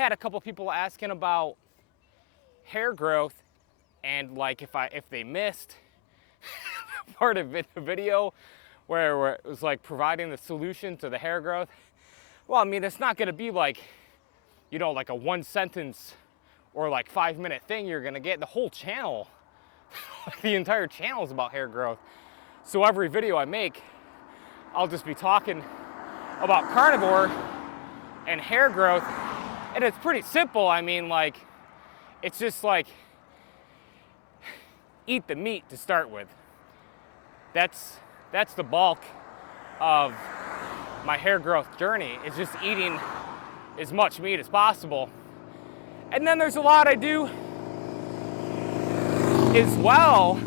had a couple people asking about hair growth and like if they missed part of the video where it was like providing the solution to the hair growth. Well, I mean, it's not gonna be like, you know, like a 1 sentence or like 5-minute thing you're gonna get. The whole channel, the entire channel is about hair growth. So every video I make, I'll just be talking about carnivore and hair growth. And it's pretty simple. I mean, like, it's just like, eat the meat to start with. That's the bulk of my hair growth journey, is just eating as much meat as possible. And then there's a lot I do as well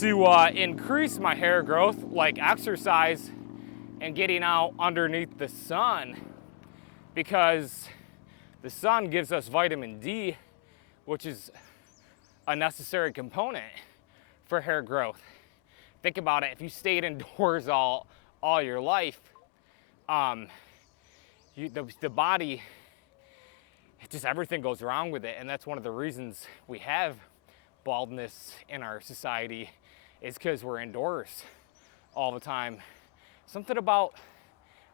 to increase my hair growth, like exercise and getting out underneath the sun, because the sun gives us vitamin D, which is a necessary component for hair growth. Think about it, if you stayed indoors all your life, the body, just everything goes wrong with it. And that's one of the reasons we have baldness in our society, is because we're indoors all the time. Something about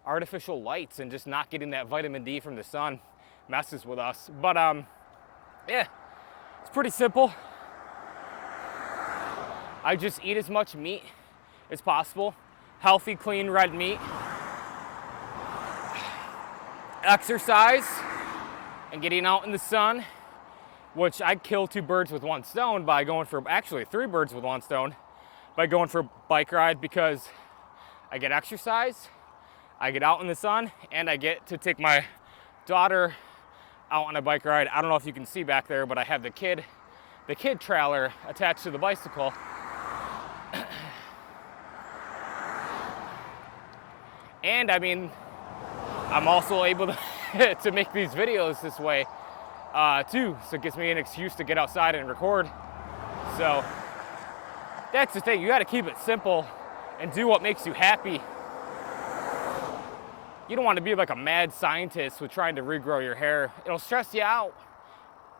artificial lights and just not getting that vitamin D from the sun messes with us. But yeah, it's pretty simple. I just eat as much meat as possible, healthy, clean, red meat. Exercise and getting out in the sun, which I kill 2 birds with 1 stone by going for, actually 3 birds with 1 stone, by going for a bike ride, because I get exercise, I get out in the sun, and I get to take my daughter out on a bike ride. I don't know if you can see back there, but I have the kid trailer attached to the bicycle. And I mean, I'm also able to make these videos this way too, so it gives me an excuse to get outside and record. So that's the thing, you gotta keep it simple and do what makes you happy. You don't want to be like a mad scientist with trying to regrow your hair. It'll stress you out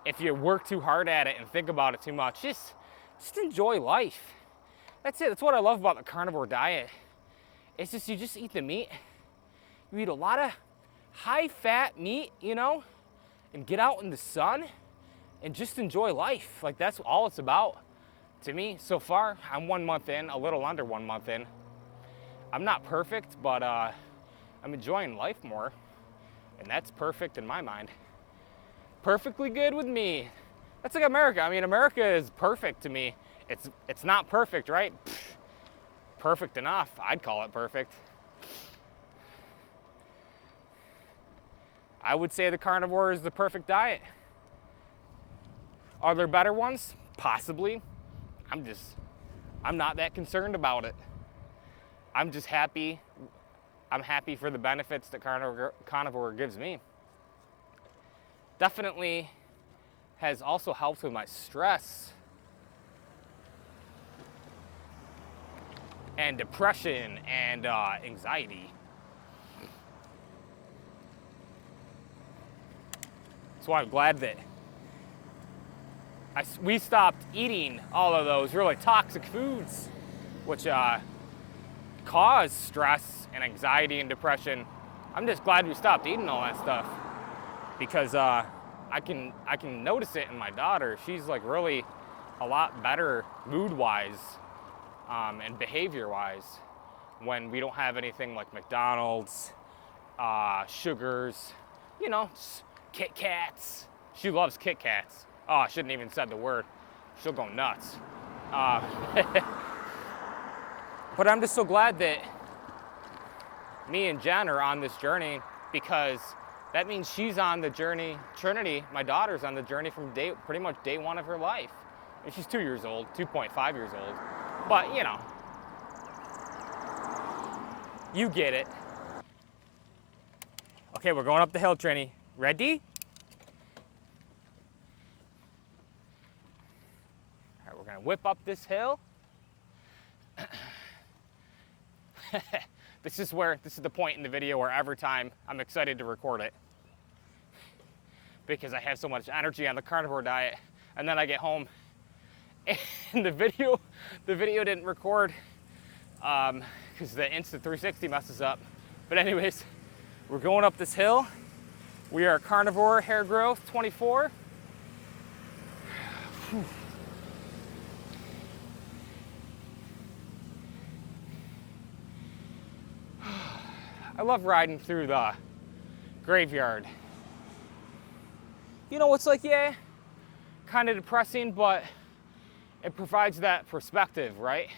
if you work too hard at it and think about it too much. Just enjoy life. That's it. That's what I love about the carnivore diet. It's just, you just eat the meat. You eat a lot of high-fat meat, you know, and get out in the sun and just enjoy life. Like, that's all it's about to me so far. I'm 1 month in, a little under 1 month in. I'm not perfect, but I'm enjoying life more, and that's perfect in my mind. Perfectly good with me. That's like America. I mean, America is perfect to me. It's not perfect, right? Pfft, perfect enough. I'd call it perfect. I would say the carnivore is the perfect diet. Are there better ones? Possibly. I'm not that concerned about it. I'm just happy. I'm happy for the benefits that carnivore gives me. Definitely has also helped with my stress and depression and anxiety. That's why I'm glad that we stopped eating all of those really toxic foods, which cause stress and anxiety and depression. I'm just glad we stopped eating all that stuff, because I can notice it in my daughter. She's like really a lot better mood-wise and behavior-wise when we don't have anything like McDonald's, sugars, you know, Kit Kats. She loves Kit Kats. Oh, I shouldn't even said the word. She'll go nuts. But I'm just so glad that me and Jen are on this journey, because that means she's on the journey. Trinity, my daughter's on the journey from pretty much day 1 of her life. And she's 2 years old, 2.5 years old. But, you know, you get it. Okay, we're going up the hill, Trini. Ready? All right, we're gonna whip up this hill. This is the point in the video where every time I'm excited to record it. because I have so much energy on the carnivore diet. And then I get home and the video didn't record because the Insta360 messes up. But anyways, we're going up this hill. We are Carnivore Hair Growth 24. I love riding through the graveyard. You know, it's like, yeah, kind of depressing, but it provides that perspective, right?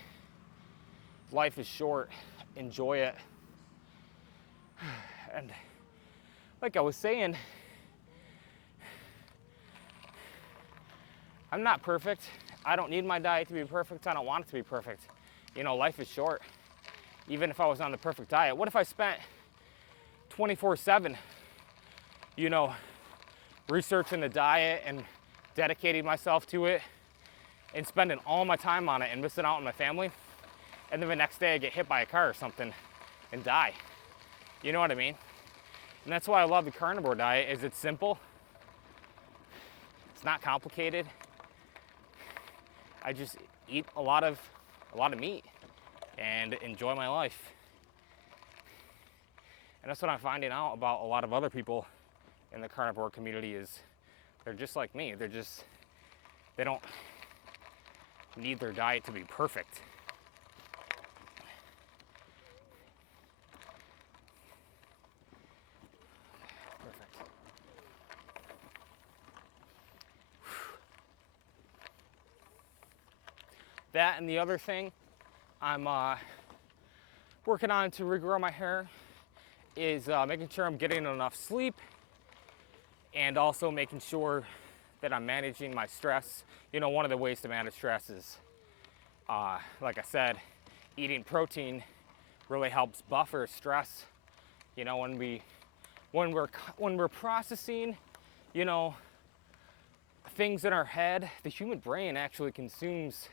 Life is short, enjoy it. And like I was saying, I'm not perfect. I don't need my diet to be perfect. I don't want it to be perfect. You know, life is short. Even if I was on the perfect diet, what if I spent 24/7, you know, researching the diet and dedicating myself to it and spending all my time on it and missing out on my family, and then the next day I get hit by a car or something and die. You know what I mean? And that's why I love the carnivore diet, is it's simple. It's not complicated. I just eat a lot of meat and enjoy my life. And that's what I'm finding out about a lot of other people in the carnivore community, is they're just like me. They don't need their diet to be perfect. Perfect. That and the other thing I'm working on to regrow my hair is making sure I'm getting enough sleep, and also making sure that I'm managing my stress. You know, one of the ways to manage stress is, like I said, eating protein really helps buffer stress. You know, when we're processing, you know, things in our head, the human brain actually consumes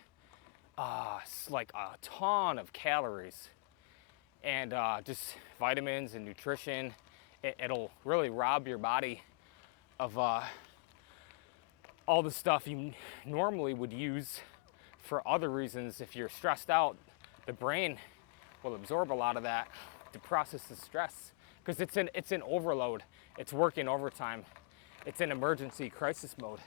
like a ton of calories, and just vitamins and nutrition. It'll really rob your body of all the stuff you normally would use for other reasons. If you're stressed out, the brain will absorb a lot of that to process the stress, because it's in overload. It's working overtime. It's in emergency crisis mode.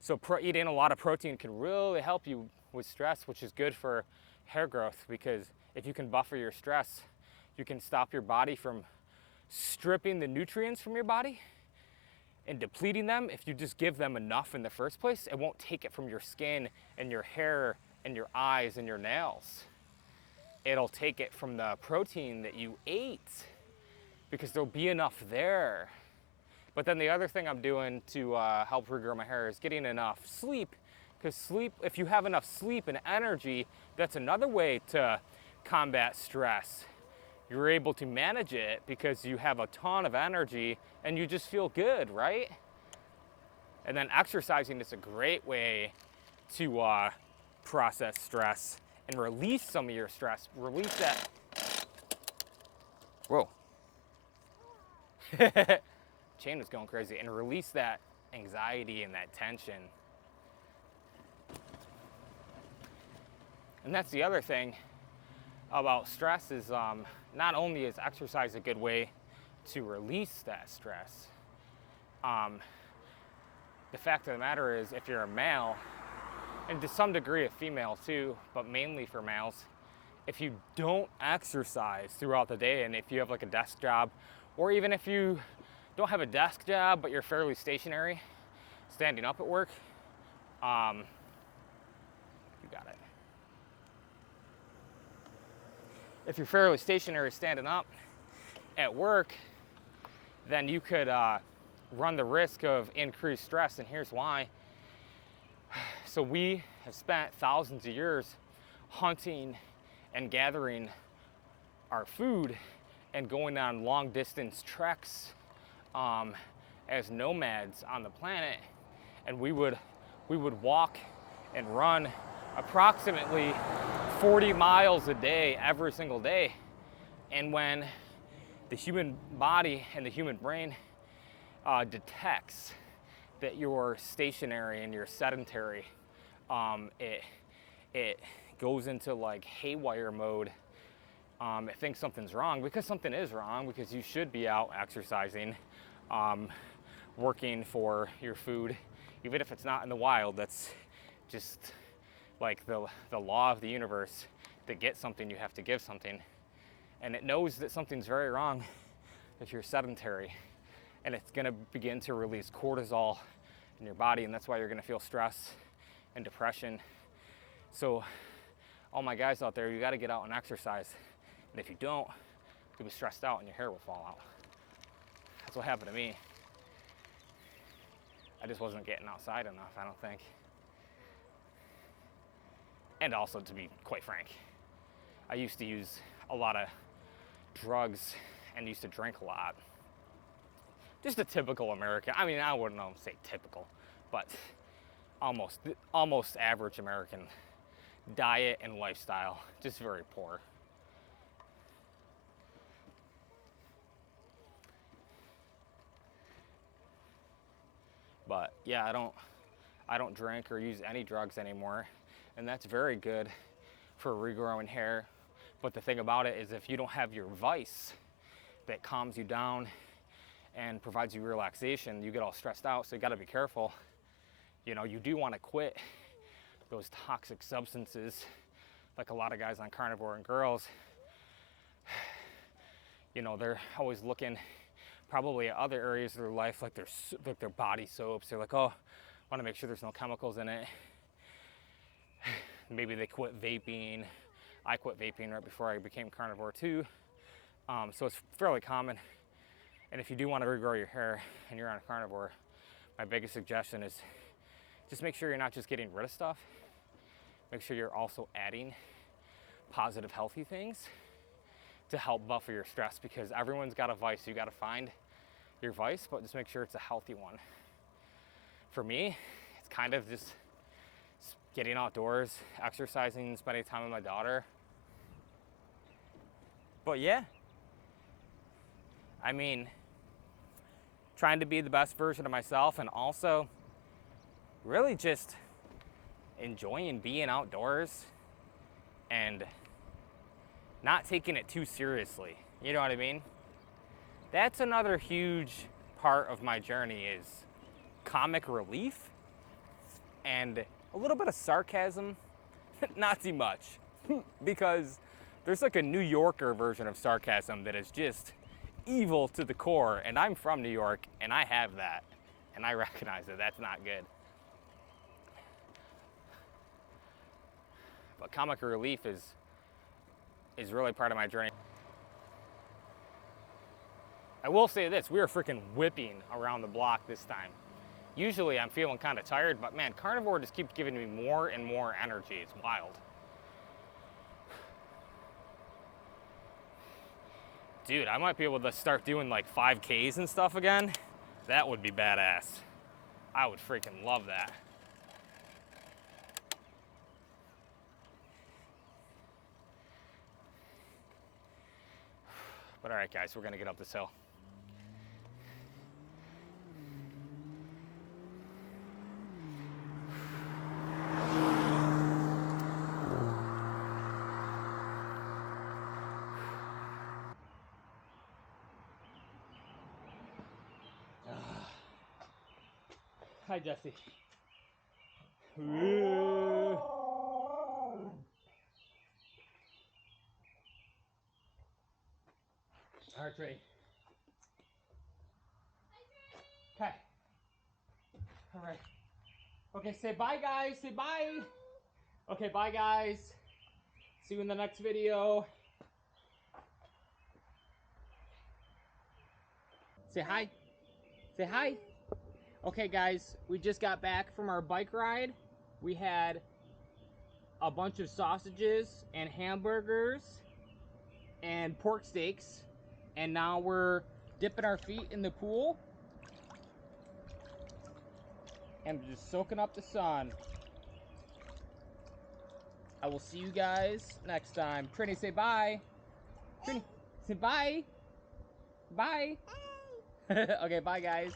So eating a lot of protein can really help you with stress, which is good for hair growth, because if you can buffer your stress, you can stop your body from stripping the nutrients from your body and depleting them. If you just give them enough in the first place, it won't take it from your skin and your hair and your eyes and your nails. It'll take it from the protein that you ate, because there'll be enough there. But then the other thing I'm doing to help regrow my hair is getting enough sleep, because if you have enough sleep and energy, that's another way to combat stress. You're able to manage it because you have a ton of energy and you just feel good, right? And then exercising is a great way to process stress and release some of your stress. Release that. Whoa. Chain was going crazy. And release that anxiety and that tension. And that's the other thing about stress, is not only is exercise a good way to release that stress, the fact of the matter is, if you're a male, and to some degree a female too, but mainly for males, if you don't exercise throughout the day, and if you have like a desk job, or even if you don't have a desk job but you're fairly stationary, standing up at work, you got it. If you're fairly stationary standing up at work, then you could run the risk of increased stress, and here's why. So we have spent thousands of years hunting and gathering our food and going on long distance treks as nomads on the planet, and we would walk and run approximately 40 miles a day every single day. And when the human body and the human brain detects that you're stationary and you're sedentary. It goes into like haywire mode. It thinks something's wrong because something is wrong, because you should be out exercising, working for your food, even if it's not in the wild. That's just like the law of the universe. To get something, you have to give something. And it knows that something's very wrong if you're sedentary. And it's gonna begin to release cortisol in your body, and that's why you're gonna feel stress and depression. So all my guys out there, you gotta get out and exercise. And if you don't, you'll be stressed out and your hair will fall out. That's what happened to me. I just wasn't getting outside enough, I don't think. And also, to be quite frank, I used to use a lot of drugs and used to drink a lot. Just a typical American. I mean, I wouldn't say typical, but almost average American diet and lifestyle. Just very poor. But yeah, I don't drink or use any drugs anymore, and that's very good for regrowing hair. But the thing about it is, if you don't have your vice that calms you down and provides you relaxation, you get all stressed out. So you got to be careful. You know, you do want to quit those toxic substances, like a lot of guys on Carnivore and girls. You know, they're always looking probably at other areas of their life, like their body soaps. They're like, oh, I want to make sure there's no chemicals in it. Maybe they quit vaping. I quit vaping right before I became carnivore too. So it's fairly common. And if you do want to regrow your hair and you're on a carnivore, my biggest suggestion is just make sure you're not just getting rid of stuff. Make sure you're also adding positive, healthy things to help buffer your stress, because everyone's got a vice. You got to find your vice, but just make sure it's a healthy one. For me, it's kind of just getting outdoors, exercising, spending time with my daughter. But yeah, I mean, trying to be the best version of myself, and also really just enjoying being outdoors and not taking it too seriously. You know what I mean? That's another huge part of my journey, is comic relief and a little bit of sarcasm. Not too much, because there's like a New Yorker version of sarcasm that is just evil to the core, and I'm from New York and I have that, and I recognize that that's not good. But comic relief is really part of my journey. I will say this, we are freaking whipping around the block this time. Usually I'm feeling kind of tired, but man, Carnivore just keeps giving me more and more energy. It's wild. Dude, I might be able to start doing like 5Ks and stuff again. That would be badass. I would freaking love that. But all right, guys, we're gonna get up this hill. Hi, Jesse. Heart rate. Okay. All right. Okay, say bye, guys. Say bye. Okay, bye, guys. See you in the next video. Say hi. Say hi. Okay, guys, we just got back from our bike ride. We had a bunch of sausages and hamburgers and pork steaks, and now we're dipping our feet in the pool and just soaking up the sun. I will see you guys next time. Trini, say bye. Trini, say bye. Bye. Okay, bye guys.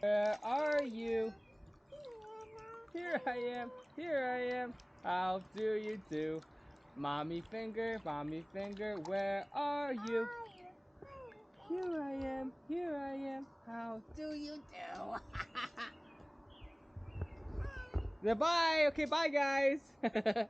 Where are you? Here I am. Here I am. How do you do? Mommy finger, where are you? Here I am. Here I am. How do you do? Goodbye. Okay, bye guys.